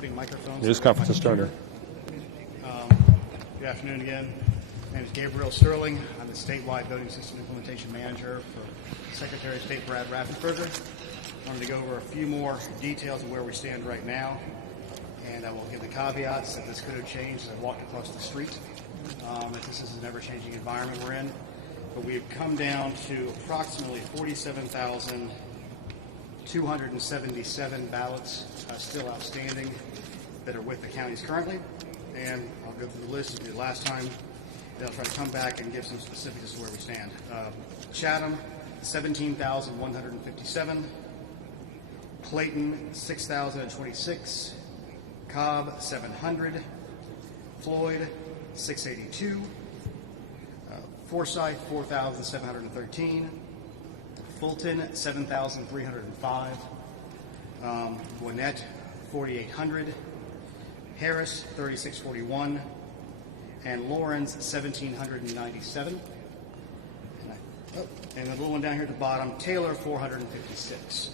putting microphones. This conference is starting. Good afternoon again. My name is Gabriel Sterling. I'm the statewide voting system implementation manager for Secretary of State Brad Raffensperger. I wanted to go over a few more details of where we stand right now, and I will give the caveats that this could have changed as I walked across the street. That this is an ever-changing environment we're in, but we've come down to approximately 47,277 ballots still outstanding that are with the counties currently, and I'll go through the list as we did last time. Then I'll try to come back and give some specifics as to where we stand. Chatham, 17,157. Clayton, 6,026. Cobb, 700. Floyd, 682. Forsyth, 4,713. Fulton, 7,305. Gwinnett, 4,800. Harris, 3,641. And Lawrence, 1,797. And the little one down here at the bottom, Taylor, 456.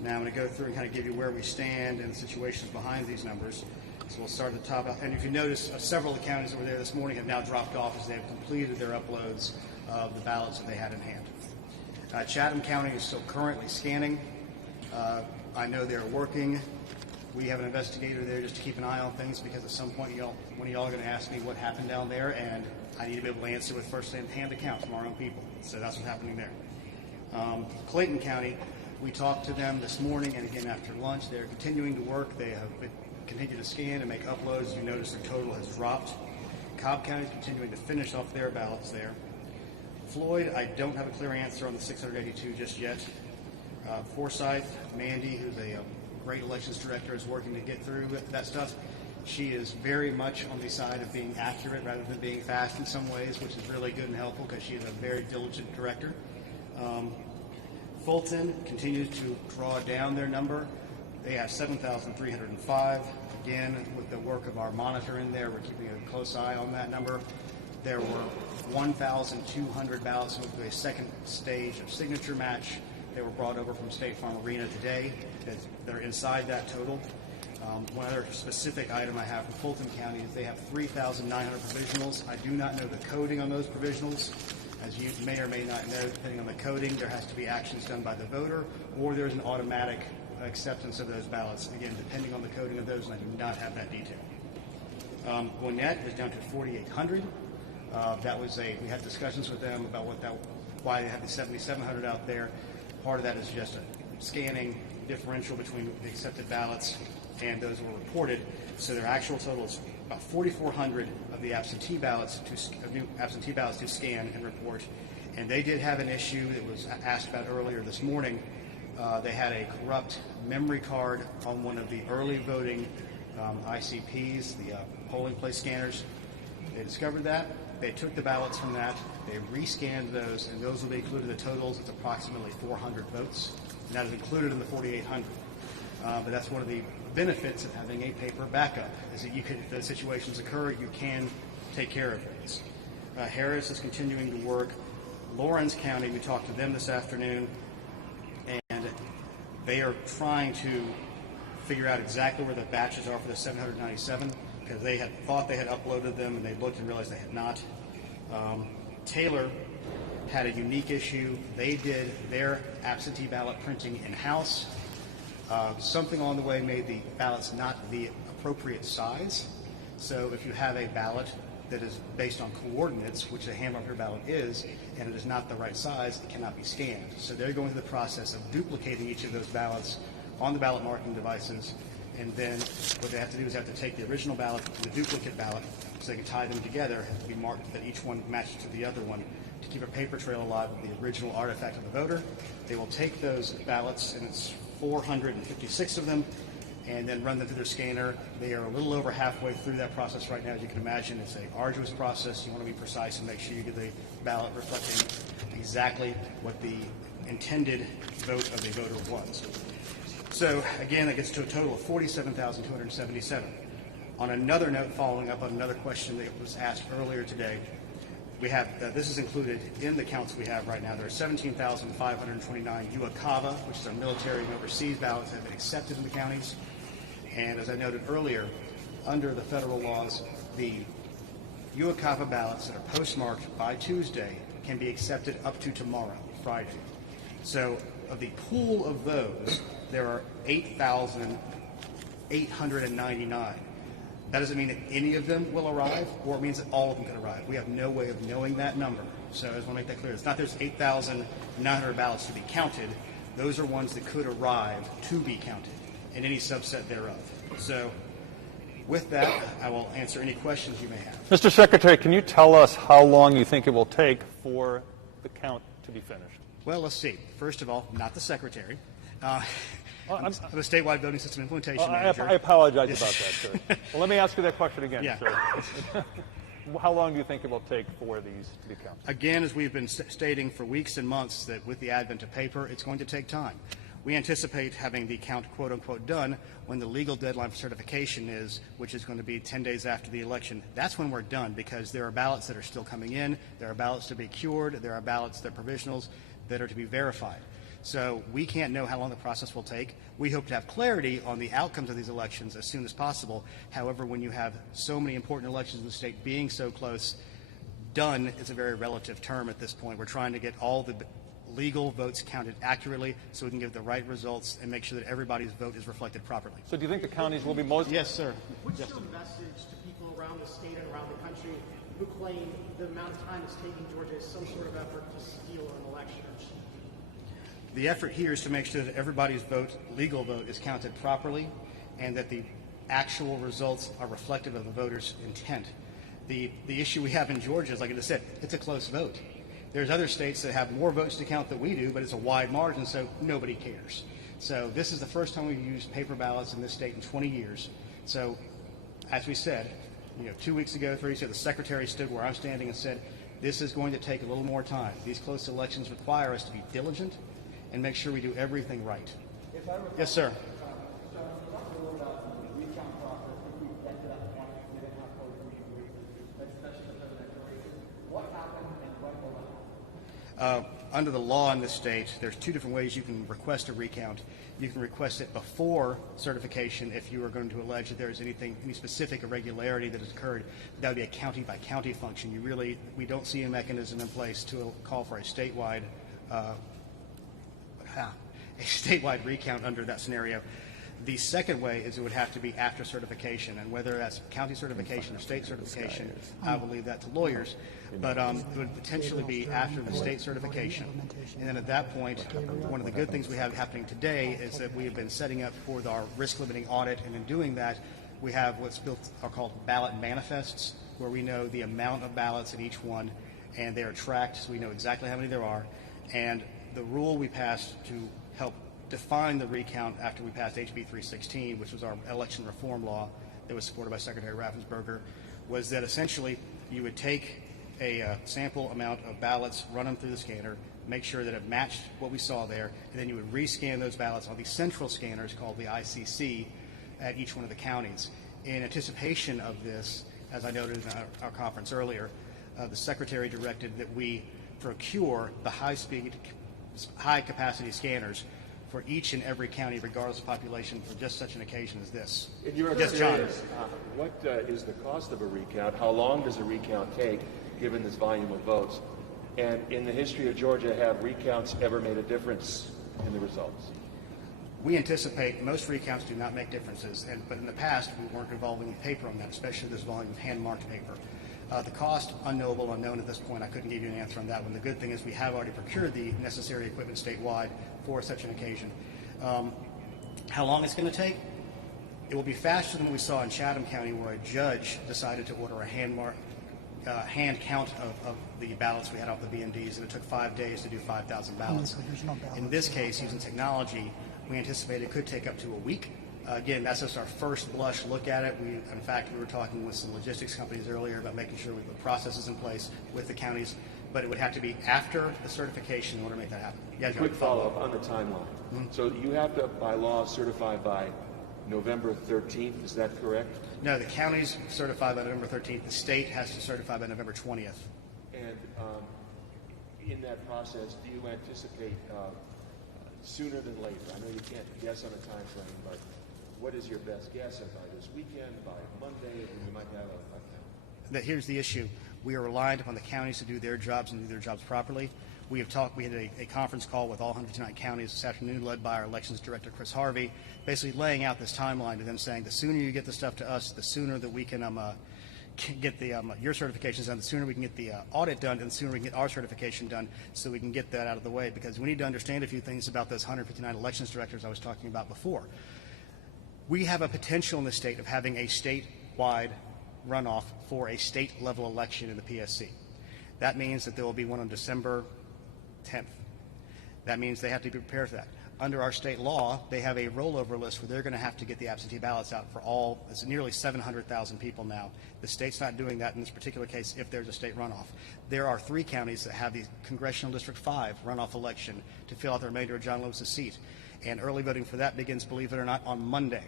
Now I'm going to go through and kind of give you where we stand and the situations behind these numbers. So we'll start at the top. And if you notice, several of the counties that were there this morning have now dropped off as they have completed their uploads of the ballots that they had in hand. Chatham County is still currently scanning. I know they're working. We have an investigator there just to keep an eye on things because at some point one of y'all are going to ask me what happened down there, and I need to be able to answer with first-hand accounts from our own people. So that's what's happening there. Clayton County, we talked to them this morning and again after lunch. They're continuing to work. They have continued to scan and make uploads. As you notice, their total has dropped. Cobb County is continuing to finish off their ballots there. Floyd, I don't have a clear answer on the 682 just yet. Forsyth, Mandy, who's a great elections director, is working to get through that stuff. She is very much on the side of being accurate rather than being fast in some ways, which is really good and helpful because she is a very diligent director. Fulton continues to draw down their number. They have 7,305. Again, with the work of our monitor in there, we're keeping a close eye on that number. There were 1,200 ballots with a second stage of signature match. They were brought over from State Farm Arena today. They're inside that total. One other specific item I have from Fulton County is they have 3,900 provisionals. I do not know the coding on those provisionals. As you may or may not know, depending on the coding, there has to be actions done by the voter, or there's an automatic acceptance of those ballots. Again, depending on the coding of those, and I do not have that detail. Gwinnett is down to 4,800. We had discussions with them about why they have the 7,700 out there. Part of that is just a scanning differential between the accepted ballots and those were reported. So their actual total is about 4,400 of the absentee ballots to scan and report. And they did have an issue that was asked about earlier this morning. They had a corrupt memory card on one of the early voting ICPs, the polling place scanners. They discovered that. They took the ballots from that. They rescanned those, and those will be included in the totals. It's approximately 400 votes, and that is included in the 4,800. But that's one of the benefits of having a paper backup, is that if those situations occur, you can take care of things. Harris is continuing to work. Lawrence County, we talked to them this afternoon, and they are trying to figure out exactly where the batches are for the 797, because they had thought they had uploaded them, and they looked and realized they had not. Taylor had a unique issue. They did their absentee ballot printing in-house. Something along the way made the ballots not the appropriate size. So if you have a ballot that is based on coordinates, which a hand-marker ballot is, and it is not the right size, it cannot be scanned. So they're going through the process of duplicating each of those ballots on the ballot marking devices, and then what they have to do is they have to take the original ballot and the duplicate ballot so they can tie them together and be marked that each one matches to the other one to keep a paper trail alive of the original artifact of the voter. They will take those ballots, and it's 456 of them, and then run them through their scanner. They are a little over halfway through that process right now. As you can imagine, it's an arduous process. You want to be precise and make sure you get the ballot reflecting exactly what the intended vote of the voter was. So again, that gets to a total of 47,277. On another note, following up on another question that was asked earlier today, we have, this is included in the counts we have right now. There are 17,529 UACAVA, which is our military and overseas ballots that have been accepted in the counties. And as I noted earlier, under the federal laws, the UOCAVA ballots that are postmarked by Tuesday can be accepted up to tomorrow, Friday. So of the pool of those, there are 8,899. That doesn't mean that any of them will arrive, or it means that all of them can arrive. We have no way of knowing that number. So I just want to make that clear. It's not there's 8,900 ballots to be counted. Those are ones that could arrive to be counted in any subset thereof. So with that, I will answer any questions you may have. Mr. Secretary, can you tell us how long you think it will take for the count to be finished? Well, let's see. First of all, not the Secretary. I'm a statewide voting system implementation manager. I apologize about that, sir. Well, let me ask you that question again, Yeah. sir. How long do you think it will take for these to be counted? Again, as we've been stating for weeks and months, that with the advent of paper, it's going to take time. We anticipate having the count, quote unquote, done when the legal deadline for certification is, which is going to be 10 days after the election. That's when we're done, because there are ballots that are still coming in, there are ballots to be cured, there are ballots that are provisionals that are to be verified. So we can't know how long the process will take. We hope to have clarity on the outcomes of these elections as soon as possible. However, when you have so many important elections in the state being so close, done is a very relative term at this point. We're trying to get all the legal votes counted accurately so we can give the right results and make sure that everybody's vote is reflected properly. So do you think the counties will be most... Yes, sir. What's your message to people around the state and around the country who claim the amount of time it's taking Georgia is some sort of effort to steal an election? The effort here is to make sure that everybody's vote, legal vote, is counted properly and that the actual results are reflective of the voters' intent. The issue we have in Georgia is, like I just said, it's a close vote. There's other states that have more votes to count than we do, but it's a wide margin, so nobody cares. So this is the first time we've used paper ballots in this state in 20 years. So as we said, 2 weeks ago, 3 weeks ago, the Secretary stood where I'm standing and said, this is going to take a little more time. These close elections require us to be diligent and make sure we do everything right. Yes, sir. Under the law in this state, there's 2 different ways you can request a recount. You can request it before certification if you are going to allege that there's any specific irregularity that has occurred. That would be a county-by-county function. We don't see a mechanism in place to call for a statewide recount under that scenario. The second way is it would have to be after certification, and whether that's county certification or state certification, I will leave that to lawyers. But it would potentially be after the state certification. And then at that point, one of the good things we have happening today is that we have been setting up for our risk limiting audit, and in doing that, we have what's called ballot manifests, where we know the amount of ballots in each one, and they are tracked so we know exactly how many there are. And the rule we passed to help define the recount after we passed HB 316, which was our election reform law that was supported by Secretary Raffensperger, was that essentially you would take a sample amount of ballots, run them through the scanner, make sure that it matched what we saw there, and then you would rescan those ballots on these central scanners called the ICC at each one of the counties. In anticipation of this, as I noted in our conference earlier, the Secretary directed that we procure the high-capacity scanners for each and every county, regardless of population, for just such an occasion as this. In your experience, what is the cost of a recount? How long does a recount take, given this volume of votes? And in the history of Georgia, have recounts ever made a difference in the results? We anticipate most recounts do not make differences, but in the past we weren't involving paper on that, especially this volume of hand-marked paper. The cost, unknowable, unknown at this point. I couldn't give you an answer on that one. The good thing is we have already procured the necessary equipment statewide for such an occasion. How long it's going to take? It will be faster than we saw in Chatham County, where a judge decided to order a hand count of the ballots we had off the BMDs, and it took 5 days to do 5,000 ballots. In this case, using technology, we anticipate it could take up to a week. Again, that's just our first blush look at it. In fact, we were talking with some logistics companies earlier about making sure we put processes in place with the counties, but it would have to be after the certification in order to make that happen. Yeah, quick follow-up on the timeline. Mm-hmm. So you have to, by law, certify by November 13th. Is that correct? No, the counties certify by November 13th. The state has to certify by November 20th. And in that process, do you anticipate sooner than later? I know you can't guess on a time frame, but what is your best guess at by this weekend, by Monday, when we might have a count? That here's the issue. We are reliant upon the counties to do their jobs and do their jobs properly. We had a conference call with all 159 counties this afternoon, led by our elections director, Chris Harvey, basically laying out this timeline to them, saying the sooner you get the stuff to us, the sooner that we can get the your certifications done, the sooner we can get the audit done, and the sooner we can get our certification done, so we can get that out of the way. Because we need to understand a few things about those 159 elections directors I was talking about before. We have a potential in the state of having a statewide runoff for a state-level election in the PSC. That means that there will be one on December 10th. That means they have to be prepared for that. Under our state law, they have a rollover list where they're going to have to get the absentee ballots out for all, it's nearly 700,000 people now. The state's not doing that in this particular case if there's a state runoff. There are 3 counties that have the Congressional District 5 runoff election to fill out the remainder of John Lewis's seat. And early voting for that begins, believe it or not, on Monday.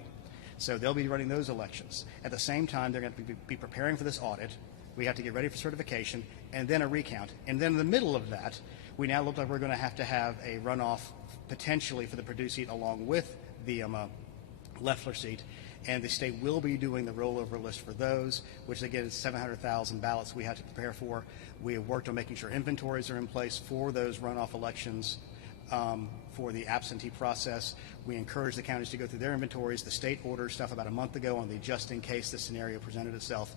So they'll be running those elections. At the same time, they're going to be preparing for this audit. We have to get ready for certification, and then a recount. And then in the middle of that, we now look like we're going to have a runoff potentially for the Purdue seat along with the Loeffler seat. And the state will be doing the rollover list for those, which again is 700,000 ballots we have to prepare for. We have worked on making sure inventories are in place for those runoff elections. For the absentee process, we encourage the counties to go through their inventories. The state ordered stuff about a month ago on the just in case this scenario presented itself.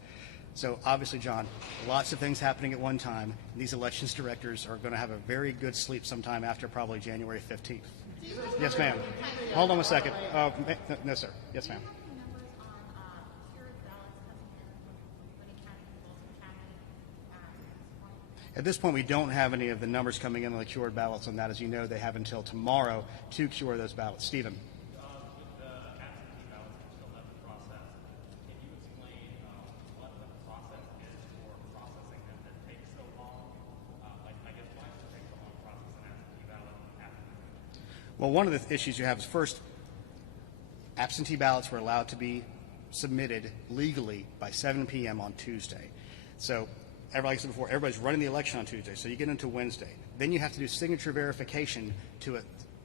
So obviously, John, lots of things happening at one time. These elections directors are going to have a very good sleep sometime after probably January 15th. Yes, ma'am. Hold on a second. No, sir. Yes, ma'am. At this point, we don't have any of the numbers coming in on the cured ballots on that. As you know, they have until tomorrow to cure those ballots. Stephen. With the absentee ballots that still have to process, can you explain what the process is for processing them that takes so long? I guess why does it take so long to process an absentee ballot after? Well, one of the issues you have is, first, absentee ballots were allowed to be submitted legally by 7 p.m. on Tuesday. So, like I said before, everybody's running the election on Tuesday, so you get into Wednesday. Then you have to do signature verification to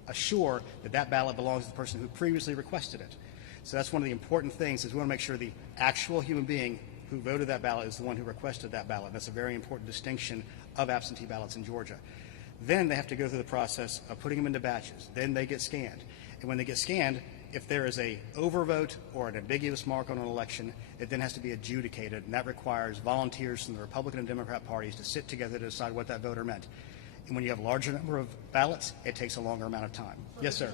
assure that that ballot belongs to the person who previously requested it. So that's one of the important things, is we want to make sure the actual human being who voted that ballot is the one who requested that ballot. That's a very important distinction of absentee ballots in Georgia. Then they have to go through the process of putting them into batches. Then they get scanned. And when they get scanned, if there is a overvote or an ambiguous mark on an election, it then has to be adjudicated, and that requires volunteers from the Republican and Democrat parties to sit together to decide what that voter meant. And when you have a larger number of ballots, it takes a longer amount of time. Yes, sir.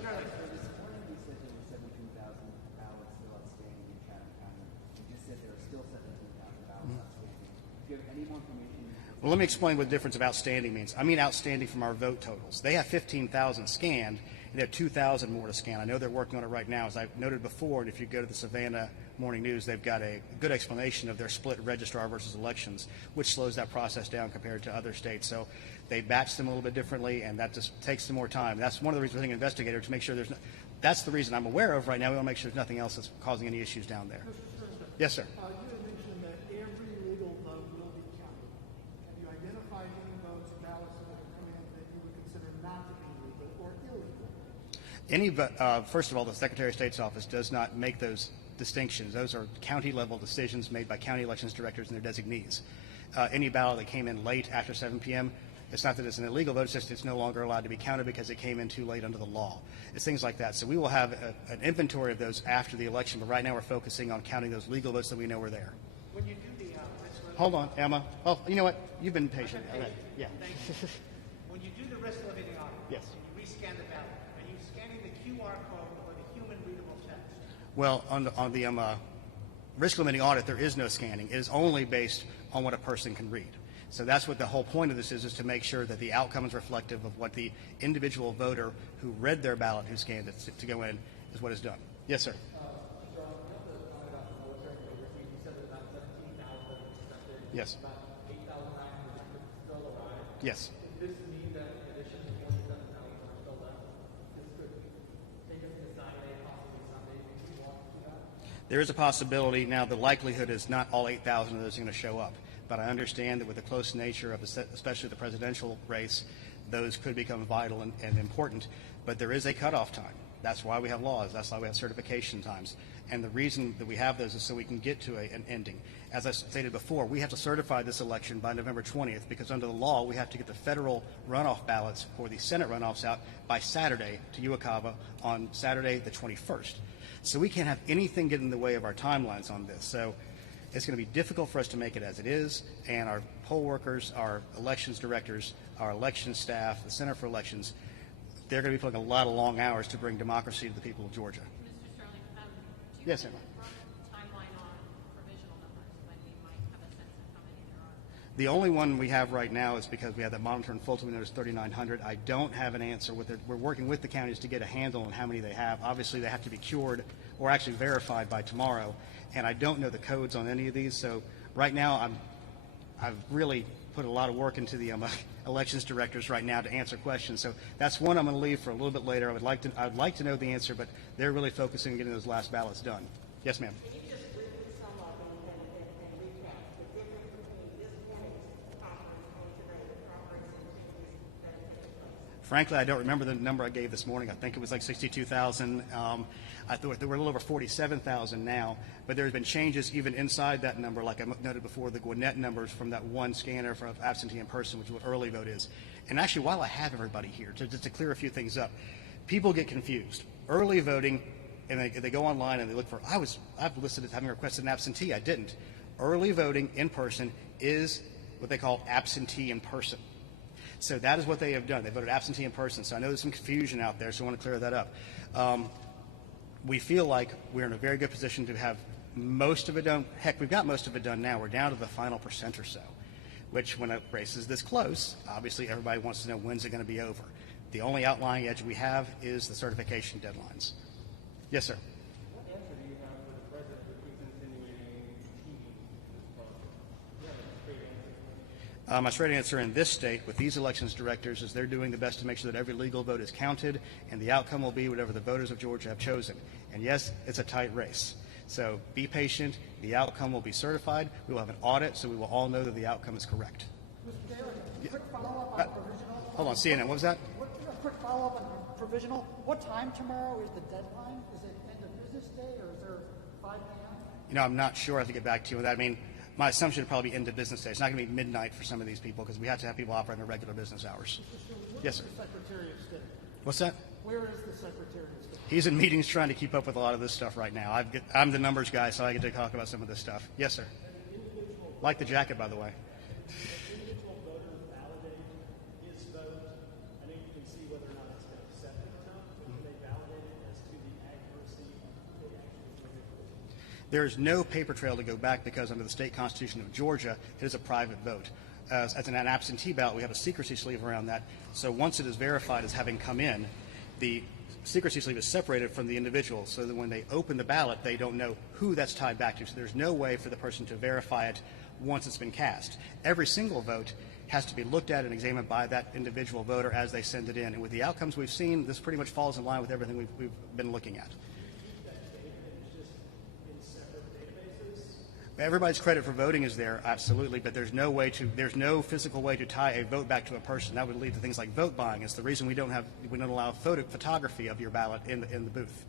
Well, let me explain what the difference of outstanding means. I mean outstanding from our vote totals. They have 15,000 scanned, and they have 2,000 more to scan. I know they're working on it right now. As I noted before, and if you go to the Savannah Morning News, they've got a good explanation of their split registrar versus elections, which slows that process down compared to other states. So they batch them a little bit differently, and that just takes some more time. That's one of the reasons we're thinking investigator, to make sure there's no, that's the reason I'm aware of right now. We want to make sure there's nothing else that's causing any issues down there. Yes, sir. You had mentioned that every legal vote will be counted. Have you identified any votes, ballots that have come in that you would consider not to be legal or illegal? First of all, the Secretary of State's office does not make those distinctions. Those are county-level decisions made by county elections directors and their designees. Any ballot that came in late after 7 p.m., it's not that it's an illegal vote, it's just it's no longer allowed to be counted because it came in too late under the law. It's things like that. So we will have an inventory of those after the election, but right now we're focusing on counting those legal votes that we know were there. When you do the Hold on, Emma. Oh, you know what? You've been patient. Okay. Yeah. Thank you. When you do the risk limiting audit, Yes. and you rescan the ballot, are you scanning the QR code or the human readable text? Well, on the risk limiting audit, there is no scanning. It is only based on what a person can read. So that's what the whole point of this is to make sure that the outcome is reflective of what the individual voter who read their ballot, who scanned it to go in, is what is done. Yes, sir. Yes. Yes. There is a possibility. Now, the likelihood is not all 8,000 of those are going to show up. But I understand that with the close nature of, especially the presidential race, those could become vital and important. But there is a cutoff time. That's why we have laws. That's why we have certification times. And the reason that we have those is so we can get to an ending. As I stated before, we have to certify this election by November 20th because under the law, we have to get the federal runoff ballots for the Senate runoffs out by Saturday to Uwakava on Saturday the 21st. So we can't have anything get in the way of our timelines on this. So it's going to be difficult for us to make it as it is, and our poll workers, our elections directors, our election staff, the Center for Elections, they're going to be putting a lot of long hours to bring democracy to the people of Georgia. Mr. Sterling, do you Yes, have Emma. a timeline on provisional numbers when we might have a sense of how many there are? The only one we have right now is because we have that monitor in Fulton, we noticed 3,900. I don't have an answer. We're working with the counties to get a handle on how many they have. Obviously, they have to be cured or actually verified by tomorrow, and I don't know the codes on any of these. So right now, I've really put a lot of work into the elections directors right now to answer questions. So that's one I'm going to leave for a little bit later. I'd like to know the answer, but they're really focusing on getting those last ballots done. Yes, ma'am. Can you just briefly sum up and recap the difference between this morning's conference and today's conference and changes that have taken place? Frankly, I don't remember the number I gave this morning. I think it was like 62,000. I thought there were a little over 47,000 now, but there's been changes even inside that number, like I noted before, the Gwinnett numbers from that one scanner for absentee in person, which is what early vote is. And actually, while I have everybody here, just to clear a few things up, people get confused. Early voting, and they go online and they look for, I've listed as having requested an absentee. I didn't. Early voting in person is what they call absentee in person. So that is what they have done. They voted absentee in person. So I know there's some confusion out there, so I want to clear that up. We feel like we're in a very good position to have most of it done. Heck, we've got most of it done now. We're down to the final percent or so, which when a race is this close, obviously everybody wants to know when's it going to be over. The only outlying edge we have is the certification deadlines. Yes, sir. What answer do you have for the president who keeps insinuating cheating in this process? Do you have a straight answer? My straight answer in this state with these elections directors is they're doing the best to make sure that every legal vote is counted, and the outcome will be whatever the voters of Georgia have chosen. And yes, it's a tight race. So be patient. The outcome will be certified. We will have an audit, so we will all know that the outcome is correct. Mr. Taylor, quick follow-up on provisional. Hold on, CNN, what was that? A quick follow-up on provisional. What time tomorrow is the deadline? Is it end of business day or is there 5 p.m.? You know, I'm not sure. I have to get back to you with that. I mean, my assumption would probably be end of business day. It's not going to be midnight for some of these people because we have to have people operate in their regular business hours. Yes, sir. Secretary of State. What's that? Where is the Secretary of State? He's in meetings trying to keep up with a lot of this stuff right now. I'm the numbers guy, so I get to talk about some of this stuff. Yes, sir. Like the jacket, by the way. Individual voters validate his vote. I know you can see whether or not it's been accepted or not, but can they validate it as to the accuracy they actually There is no paper trail to go back because under the state constitution of Georgia, it is a private vote. As an absentee ballot, we have a secrecy sleeve around that. So once it is verified as having come in, the secrecy sleeve is separated from the individual so that when they open the ballot, they don't know who that's tied back to. So there's no way for the person to verify it once it's been cast. Every single vote has to be looked at and examined by that individual voter as they send it in. And with the outcomes we've seen, this pretty much falls in line with everything we've been looking at. Everybody's credit for voting is there, absolutely, but there's no physical way to tie a vote back to a person. That would lead to things like vote buying. It's the reason we don't allow photography of your ballot in the booth.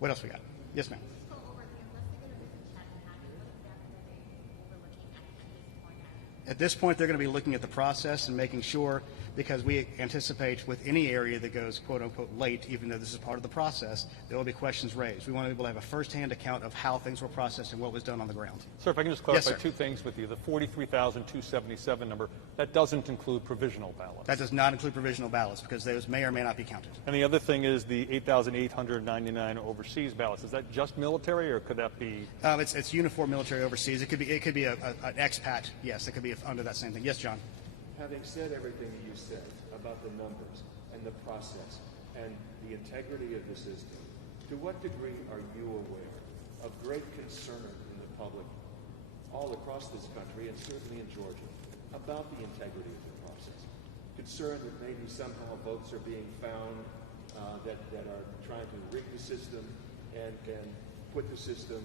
What else we got? Yes, ma'am. Go over the investigators in chat and how what exactly are they looking at this point? At this point, they're going to be looking at the process and making sure, because we anticipate with any area that goes quote-unquote late, even though this is part of the process, there will be questions raised. We want to be able to have a first-hand account of how things were processed and what was done on the ground. Sir, if I can just Yes, clarify sir. two things with you. The 43,277 number, that doesn't include provisional ballots. That does not include provisional ballots because those may or may not be counted. And the other thing is the 8,899 overseas ballots. Is that just military, or could that be? It's uniform military overseas. It could be an expat. Yes, it could be under that same thing. Yes, John. Having said everything that you said about the numbers and the process and the integrity of the system, to what degree are you aware of great concern in the public all across this country and certainly in Georgia about the integrity of the process? Concern that maybe somehow votes are being found that are trying to rig the system and put the system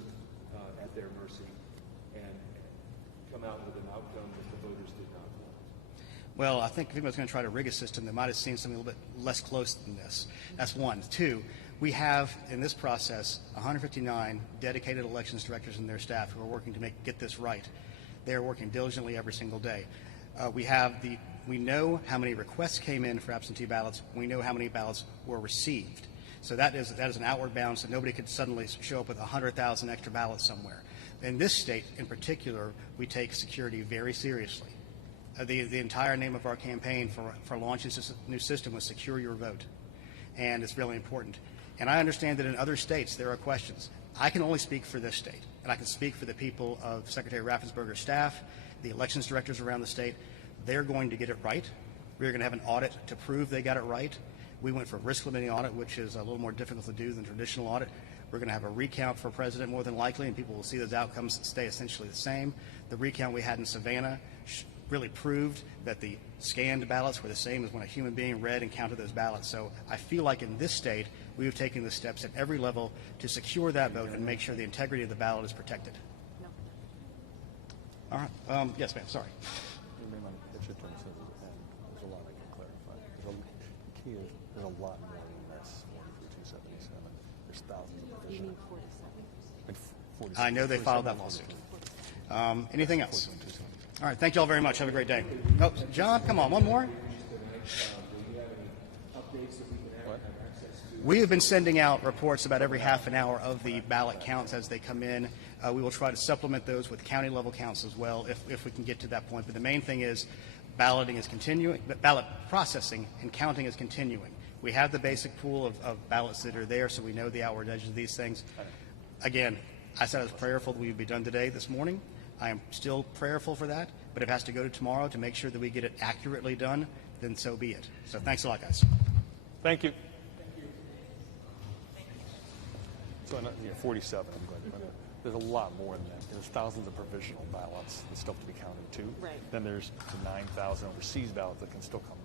at their mercy and come out with an outcome that the voters did not want. Well, I think if anyone's going to try to rig a system, they might have seen something a little bit less close than this. That's one. Two, we have in this process 159 dedicated elections directors and their staff who are working to get this right. They are working diligently every single day. We know how many requests came in for absentee ballots. We know how many ballots were received. So that is an outward bound, so nobody could suddenly show up with 100,000 extra ballots somewhere. In this state in particular, we take security very seriously. The entire name of our campaign for launching this new system was Secure Your Vote, and it's really important. And I understand that in other states there are questions. I can only speak for this state, and I can speak for the people of Secretary Raffensperger's staff, the elections directors around the state. They're going to get it right. We're going to have an audit to prove they got it right. We went for risk limiting audit, which is a little more difficult to do than traditional audit. We're going to have a recount for president more than likely, and people will see those outcomes stay essentially the same. The recount we had in Savannah really proved that the scanned ballots were the same as when a human being read and counted those ballots. So I feel like in this state, we have taken the steps at every level to secure that vote and make sure the integrity of the ballot is protected. No. All right. Yes, ma'am. Sorry. There's a lot I can clarify. There's a lot more than this 4277. There's thousands of You additional. mean 47? I know they filed that lawsuit. Anything else? All right. Thank you all very much. Have a great day. Oh, John, come on. One more. We have been sending out reports about every half an hour of the ballot counts as they come in. We will try to supplement those with county level counts as well if we can get to that point. But the main thing is balloting is continuing, but ballot processing and counting is continuing. We have the basic pool of ballots that are there, so we know the outward edges of these things. Again, I said I was prayerful that we would be done today, this morning. I am still prayerful for that, but if it has to go to tomorrow to make sure that we get it accurately done, then so be it. So thanks a lot, guys. Thank you. So, 47, I'm glad. There's a lot more than that. There's thousands of provisional ballots that still have to be counted too. Right. Then there's the 9,000 overseas ballots that can still come